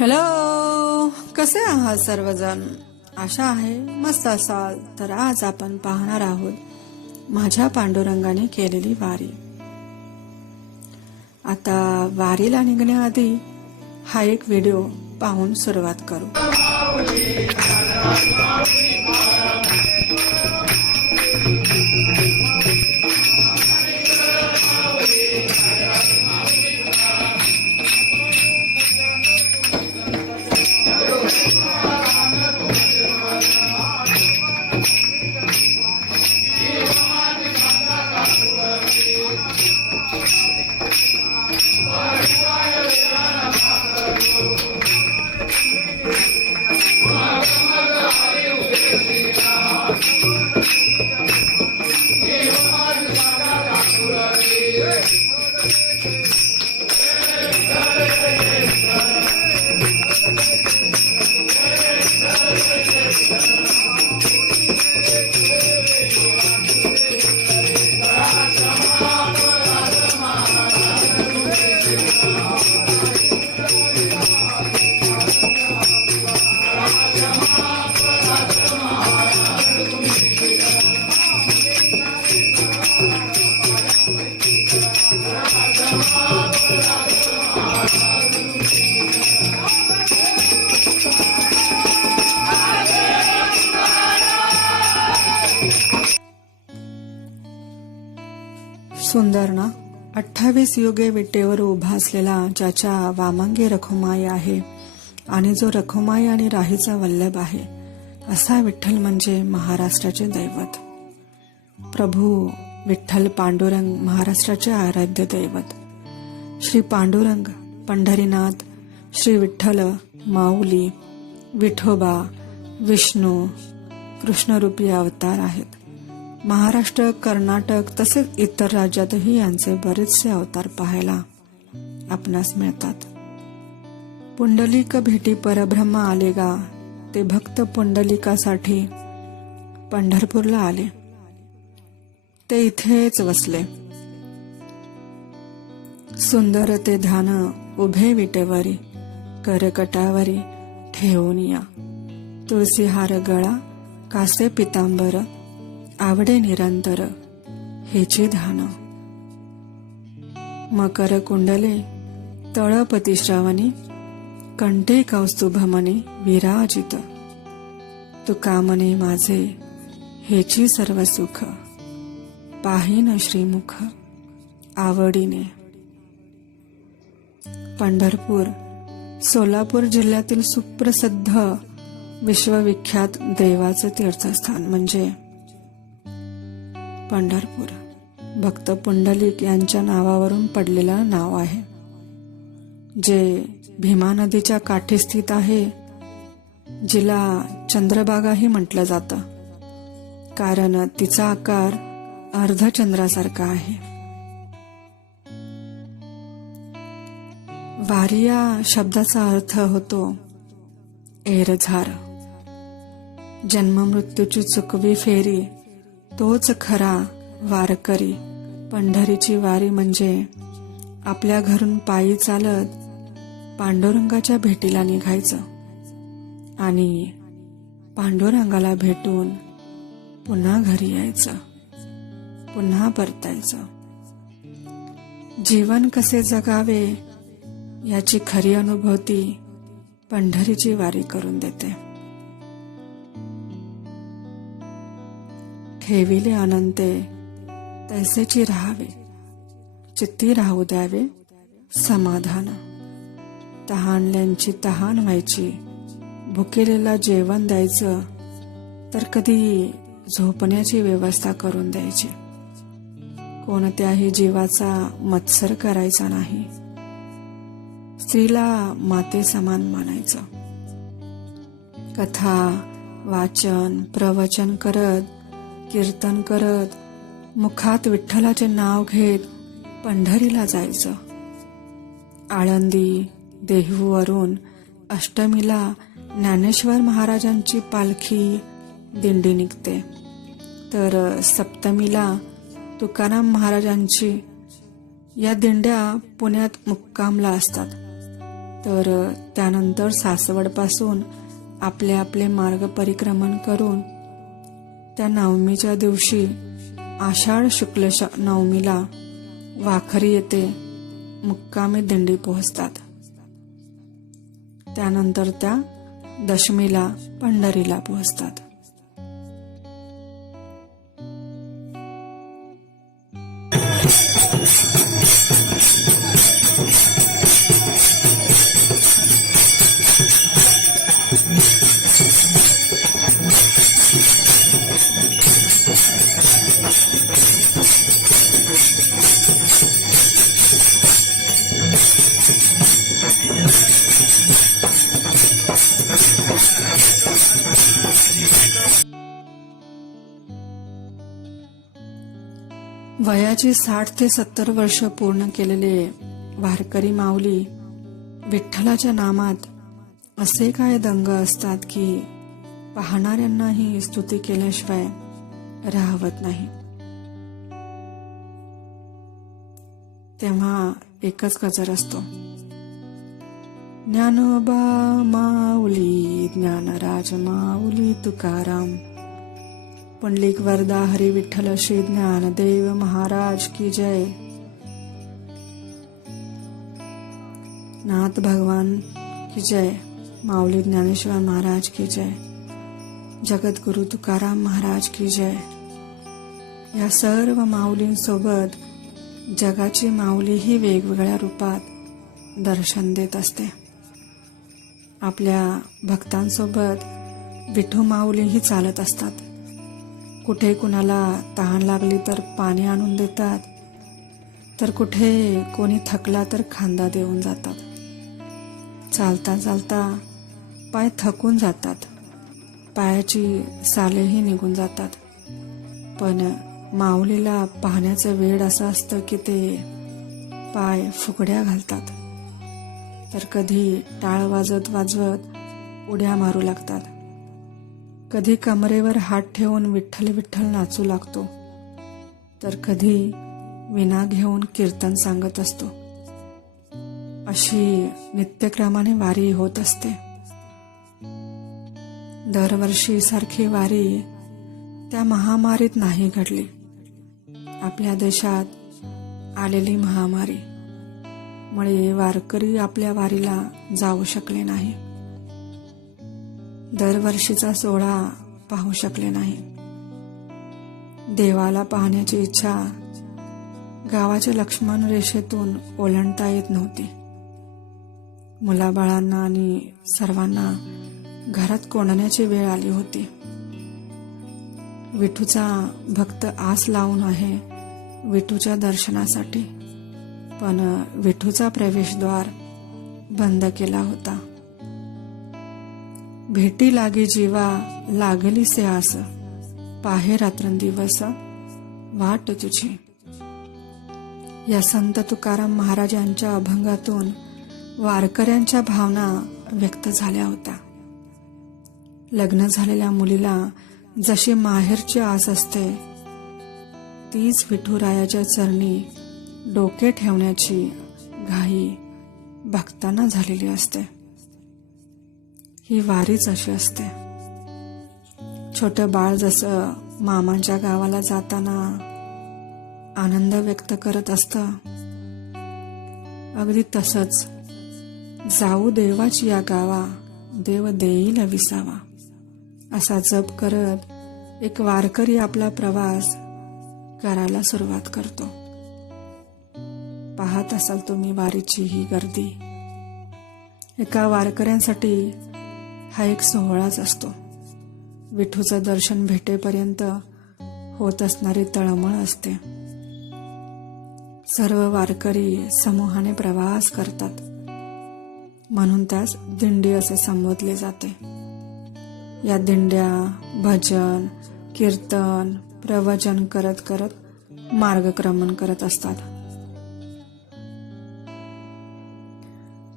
Hello, कसे आहात सर्वजण? आशा आहे मस्त असाल. तर आज आपण पाहणार आहोत माझ्या पांडुरंगाने केलेली वारी. आता वारीला निघण्याआधी हा एक व्हिडिओ पाहून सुरुवात करू. सुंदर ना? 28 युगे विटेवर उभा असलेला ज्याच्या वामांगी रखुमाई आहे आणि जो रखुमाई आणि राहीचा वल्लभ आहे, असा विठ्ठल म्हणजे महाराष्ट्राचे दैवत. प्रभू विठ्ठल पांडुरंग महाराष्ट्राचे आराध्य दैवत. श्री पांडुरंग, पंढरीनाथ, श्री विठ्ठल, माऊली, विठोबा, विष्णू, कृष्णरूपी अवतार आहेत. महाराष्ट्र, कर्नाटक तसेच इतर राज्यातही यांचे बरेचसे अवतार पाहायला आपणास मिळतात. पुंडलिक भेटी परब्रह्म आले गा, ते भक्त पुंडलिकासाठी पंढरपूरला आले. ते इथेच वसले. सुंदर ते ध्यान उभे विटेवरी, करकटावरी ठेवून या. तुळसी हार गळा, कासे पितांबर, आवडे निरंतर हेची ध्यान. मकर कुंडले तळपती श्रावणी, कंठे कौस्तुभमणी विराजित. तुका मने माझे हेची सर्व सुख, पाहिन श्रीमुख आवडीने. पंढरपूर सोलापूर जिल्ह्यातील सुप्रसिद्ध विश्वविख्यात देवाचे तीर्थस्थान म्हणजे पंढरपूर. भक्त पुंडलिक यांच्या नावावरून पडलेलं नाव आहे, जे भीमा नदीच्या काठी स्थित आहे, जिला चंद्रभागाही म्हटलं जातं, कारण तिचा आकार अर्धचंद्रासारखा आहे. वारी या शब्दाचा अर्थ होतो एरझार. जन्ममृत्यूची चुकवी फेरी तोच खरा वारकरी. पंढरीची वारी म्हणजे आपल्या घरून पायी चालत पांडुरंगाच्या भेटीला निघायचं आणि पांडुरंगाला भेटून पुन्हा घरी यायचं, पुन्हा परतायचं. जीवन कसे जगावे याची खरी अनुभूती पंढरीची वारी करून देते. ठेविले अनंते तैसेची राहावे, चित्ती राहू द्यावे समाधान. तहानल्यांची तहान व्हायची, भुकेलेला जेवण द्यायचं, तर कधी झोपण्याची व्यवस्था करून द्यायची. कोणत्याही जीवाचा मत्सर करायचा नाही. स्त्रीला माते समान मानायचं. कथा वाचन प्रवचन करत, कीर्तन करत, मुखात विठ्ठलाचे नाव घेत पंढरीला जायचं. आळंदी देहूवरून अष्टमीला ज्ञानेश्वर महाराजांची पालखी दिंडी निघते, तर सप्तमीला तुकाराम महाराजांची या दिंड्या पुण्यात मुक्कामला असतात. तर त्यानंतर सासवडपासून आपले आपले मार्ग परिक्रमण करून त्या नवमीच्या दिवशी आषाढ शुक्ल नवमीला वाखरी येथे मुक्कामी दिंडी पोहोचतात. त्यानंतर त्या दशमीला पंढरीला पोहोचतात. वयाची 60 ते 70 वर्ष पूर्ण केलेले वारकरी माऊली विठ्ठलाच्या नामात असे काय दंग असतात की पाहणाऱ्यांनाही स्तुती केल्याशिवाय राहवत नाही. तेव्हा एकच गजर असतो, ज्ञानोबा माऊली, ज्ञानराज माऊली तुकाराम, पुंडलिक वरदा हरी विठ्ठल श्री ज्ञानदेव महाराज की जय, नाथ भगवान की जय, माऊली ज्ञानेश्वर महाराज की जय, जगद्गुरु तुकाराम महाराज की जय. या सर्व माऊलींसोबत जगाची माऊलीही वेगवेगळ्या रूपात दर्शन देत असते. आपल्या भक्तांसोबत विठू माऊलीही चालत असतात. कुठे कुणाला तहान लागली तर पाणी आणून देतात, तर कुठे कोणी थकला तर खांदा देऊन जातात. चालता चालता पाय थकून जातात, पायाची सालेही निघून जातात. पण माऊलीला पाहण्याचं वेळ असं असतं की ते पाय फुगड्या घालतात, तर कधी टाळ वाजत वाजवत उड्या मारू लागतात, कधी कमरेवर हात ठेवून विठ्ठल विठ्ठल नाचू लागतो, तर कधी विणा घेऊन कीर्तन सांगत असतो. अशी नित्यक्रमाने वारी होत असते. दरवर्षी सारखी वारी त्या महामारीत नाही घडली. आपल्या देशात आलेली महामारी मुळे वारकरी आपल्या वारीला जाऊ शकले नाही. दरवर्षीचा सोहळा पाहू शकले नाही. देवाला पाहण्याची इच्छा गावाच्या लक्ष्मण रेषेतून ओलांडता येत नव्हती. मुलाबाळांना आणि सर्वांना घरात कोंडण्याची वेळ आली होती. विठूचा भक्त आस लावून आहे विठूच्या दर्शनासाठी, पण विठूचा प्रवेशद्वार बंद केला होता. भेटी लागे जीवा लागली से आस, पाहे रात्रंदिवस वाट तुझी. या संत तुकाराम महाराजांच्या अभंगातून वारकऱ्यांच्या भावना व्यक्त झाल्या होत्या. लग्न झालेल्या मुलीला जशी माहेरची आस असते, तीच विठुरायाच्या चरणी डोके ठेवण्याची घाई भक्तांना झालेली असते. ही वारीच अशी असते. छोटं बाळ जसं मामांच्या गावाला जाताना आनंद व्यक्त करत असतं, अगदी तसंच जाऊ देवाची या गावा, देव देईल विसावा, असा जप करत एक वारकरी आपला प्रवास करायला सुरुवात करतो. पाहत असाल तुम्ही वारीची ही गर्दी. एका वारकऱ्यांसाठी हा एक सोहळाच असतो. विठूचं दर्शन भेटेपर्यंत होत असणारी तळमळ असते. सर्व वारकरी समूहाने प्रवास करतात, म्हणून त्यास दिंडी असे संबोधले जाते. या दिंड्या भजन, कीर्तन, प्रवचन करत करत मार्गक्रमण करत असतात.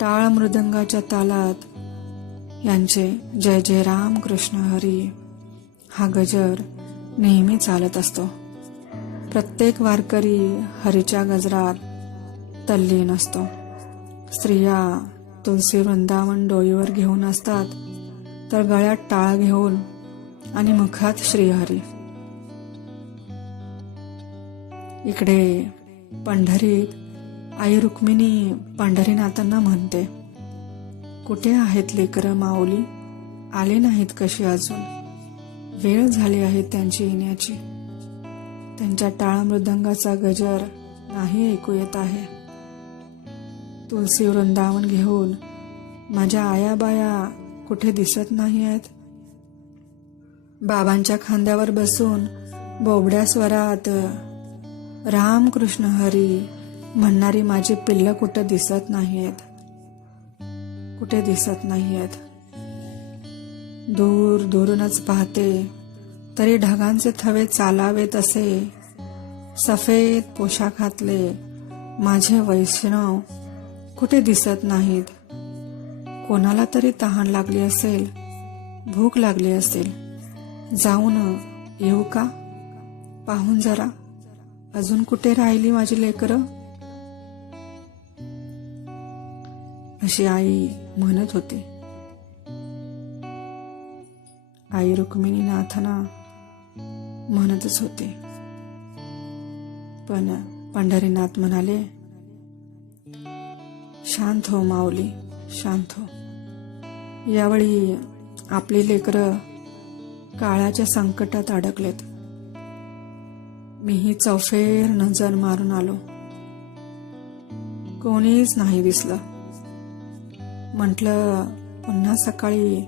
टाळ मृदंगाच्या तालात यांचे जय जय राम कृष्ण हरी हा गजर नेहमी चालत असतो. प्रत्येक वारकरी हरीच्या गजरात तल्लीन असतो. स्त्रिया तुलसी वृंदावन डोईवर घेऊन असतात तर गळ्यात टाळ घेऊन आणि मुखात श्रीहरी. इकडे पंढरीत आई रुक्मिणी पंढरीनाथांना म्हणते, कुठे आहेत लेकरं माऊली, आले नाहीत कशी अजून, वेळ झाली आहे त्यांची येण्याची. त्यांच्या टाळ मृदंगाचा गजर नाही ऐकू येत आहे. तुलसी वृंदावन घेऊन माझ्या आयाबाया कुठे दिसत नाही आहेत. बाबांच्या खांद्यावर बसून बोबड्या स्वरात राम कृष्ण हरी म्हणणारी माझी पिल्लं कुठे दिसत नाहीयेत, कुठे दिसत नाहीयेत. दूर दूरूनच पाहते तरी ढगांचे थवे चालावेत असे सफेद पोशाखातले माझे वैष्णव कुठे दिसत नाहीत. कोणाला तरी तहान लागली असेल, भूक लागली असेल, जाऊन येऊ का, पाहून जरा अजून कुठे राहिली माझी लेकरं, अशी आई म्हणत होती. आई रुक्मिणी नाथांना म्हणतच होते. पण पंढरीनाथ म्हणाले, शांत हो माऊली, शांत हो. यावेळी आपली लेकरं काळाच्या संकटात अडकलेत. मीही चौफेर नजर मारून आलो, कोणीच नाही दिसलं. म्हटलं पुन्हा सकाळी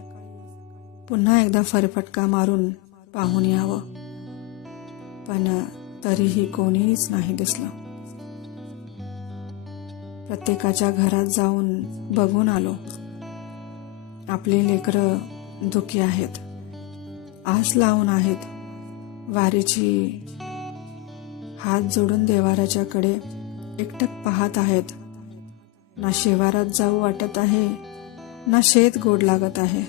पुन्हा एकदा फरफटका मारून पाहून यावं, पण तरीही कोणीच नाही दिसलं. प्रत्येकाच्या घरात जाऊन बघून आलो. आपली लेकरं दुखी आहेत, आस लावून आहेत, वारीची हात जोडून देवाराच्या कडे एकटक पाहत आहेत. ना शिवारात जाऊ वाटत आहे, ना शेत गोड लागत आहे.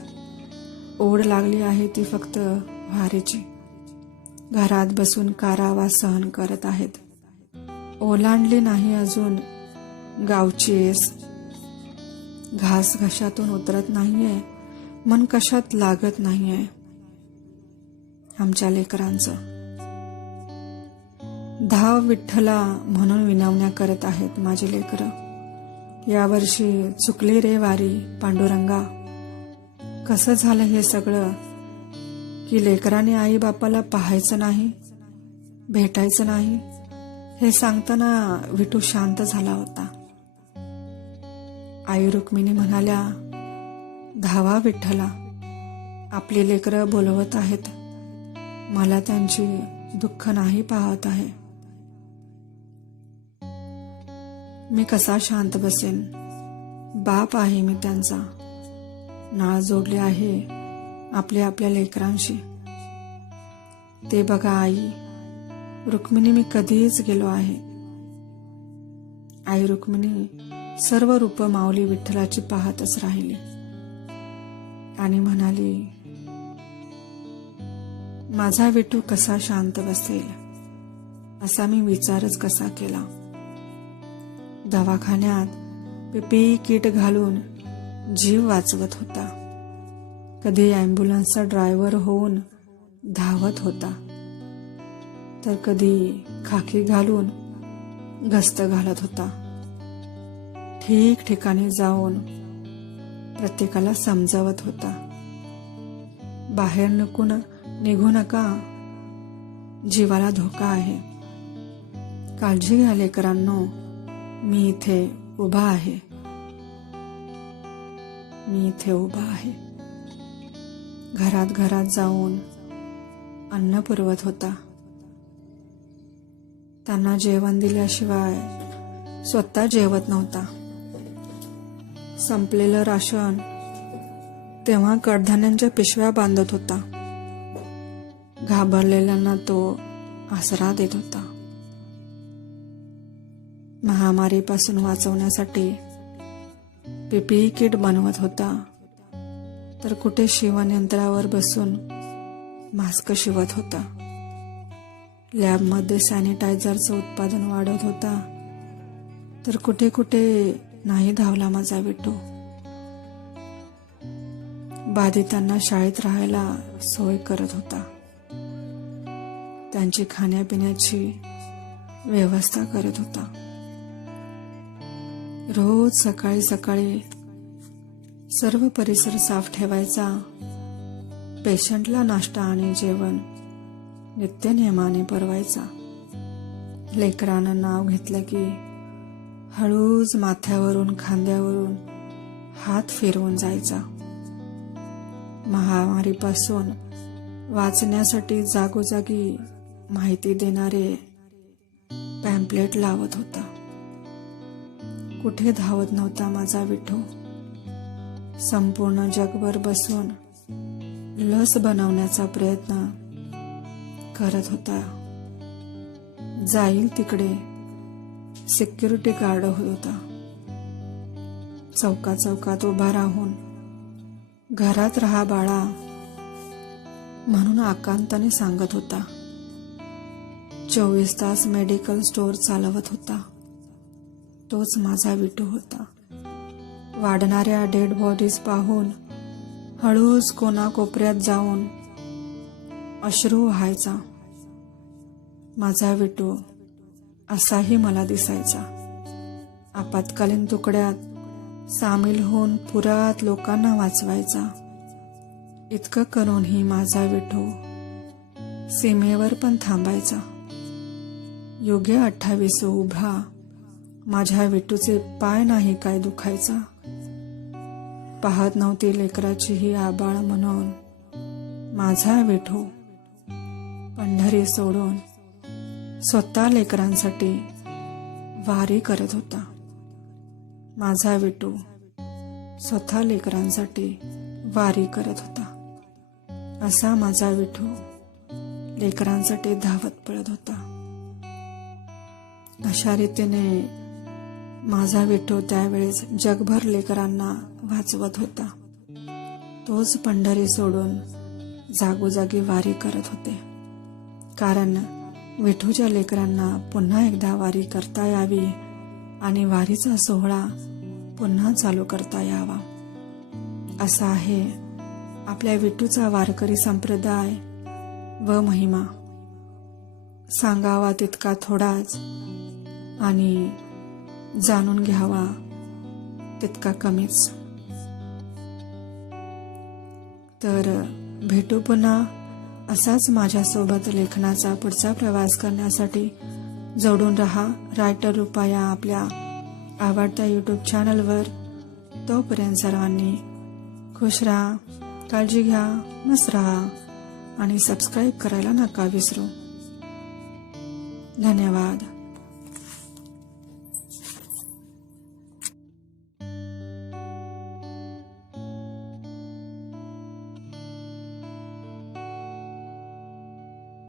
ओढ लागली आहे ती फक्त वारीची. घरात बसून कारावास सहन करत आहेत. ओलांडली नाही अजून गावची येस. घास घशातून उतरत नाहीये, मन कशात लागत नाहीये. आमच्या लेकरांचं धाव विठ्ठला म्हणून विनवण्या करत आहेत माझी लेकरं. यावर्षी चुकली रे वारी पांडुरंगा. कसं झालं हे सगळं की लेकराने आई बापाला पाहायचं नाही, भेटायचं नाही. हे सांगताना विठू शांत झाला होता. आई रुक्मिणी म्हणाल्या, धावा विठ्ठला, आपली लेकरं बोलवत आहेत, मला त्यांची दुःख नाही पाहत आहे. मी कसा शांत बसेन, बाप आहे मी त्यांचा. नाळ जोडले आहे आपल्या आपल्या लेकरांशी. ते बघा आई रुक्मिणी, मी कधीच गेलो आहे. आई रुक्मिणी सर्व रूप माऊली विठ्ठलाची पाहतच राहिली आणि म्हणाली, माझा विठू कसा शांत बसेल असा मी विचारच कसा केला. दवाखान्यात पीपीई किट घालून जीव वाचवत होता. कधी ॲम्ब्युलन्सचा ड्रायव्हर होऊन धावत होता, तर कधी खाकी घालून गस्त घालत होता. ठिकठिकाणी जाऊन प्रत्येकाला समजावत होता, बाहेर निघू नका, जीवाला धोका आहे. काळजी घ्या लेकरांनो, मी इथे उभा आहे, मी इथे उभा आहे. घरात घरात जाऊन अन्न पुरवत होता. त्यांना जेवण दिल्याशिवाय स्वतः जेवत नव्हता. संपलेलं राशन तेव्हा कडधान्यांच्या पिशव्या बांधत होता. घाबरलेल्यांना तो आसरा देत होता. महामारीपासून वाचवण्यासाठी पीपीई किट बनवत होता, तर कुठे शिवणयंत्रावर बसून मास्क शिवत होता. लॅबमध्ये सॅनिटायझरचं उत्पादन वाढवत होता, तर कुठे कुठे नाही धावला माझा विठू. बाधितांना शाळेत राहायला सोय करत होता. त्यांची खाण्यापिण्याची व्यवस्था करत होता. रोज सकाळी सकाळी सर्व परिसर साफ ठेवायचा. पेशंटला नाश्ता आणि जेवण नित्य नियमाने पुरवायचा. लेकरानं नाव घेतलं की हळूच माथ्यावरून खांद्यावरून हात फिरवून जायचा. महामारीपासून वाचण्यासाठी जागोजागी माहिती देणारे पॅम्पलेट लावत होता. कुठे धावत नव्हता माझा विठू. संपूर्ण जगभर बसून लस बनवण्याचा प्रयत्न करत होता. जाईल तिकडे सिक्युरिटी गार्ड होता. चौकात उभा राहून घरात राहा बाळा म्हणून आकांताने सांगत होता. 24 तास मेडिकल स्टोअर चालवत होता. तोच माझा विठू होता. वाढणाऱ्या डेड बॉडीज पाहून हळूच कोणाकोपऱ्यात जाऊन अश्रू व्हायचा. माझा विठू असाही मला दिसायचा. आपत्कालीन तुकड्यात सामील होऊन पुरात लोकांना वाचवायचा. इतकं करूनही माझा विठू सीमेवर पण थांबायचा. योग्य 28 उभा माझ्या विठूचे पाय नाही काय दुखायचा. पाहत नव्हती लेकराची ही आबाळ म्हणून माझा विठू पंढरी सोडून स्वतः लेकरांसाठी वारी करत होता. माझा विठू स्वतः लेकरांसाठी वारी करत होता. असा माझा विठू लेकरांसाठी धावत पळत होता. अशा रीतीने माझा विठू त्यावेळेस जगभर लेकरांना वाचवत होता. तोच पंढरी सोडून जागोजागी वारी करत होते. कारण विठूच्या लेकरांना पुन्हा एकदा वारी करता यावी आणि वारीचा सोहळा पुन्हा चालू करता यावा. असा आहे आपल्या विठूचा वारकरी संप्रदाय व महिमा. सांगावा तितका थोडाच आणि जाणून घ्यावा तितका कमीच. तर भेटू पुन्हा असाच माझ्यासोबत लेखनाचा पुढचा प्रवास करण्यासाठी जोडून रहा रायटर रूपा या आपल्या आवडत्या YouTube चॅनलवर. तोपर्यंत सर्वांनी खुश राहा, काळजी घ्या, मस्त राहा आणि सबस्क्राईब करायला नका विसरू. धन्यवाद.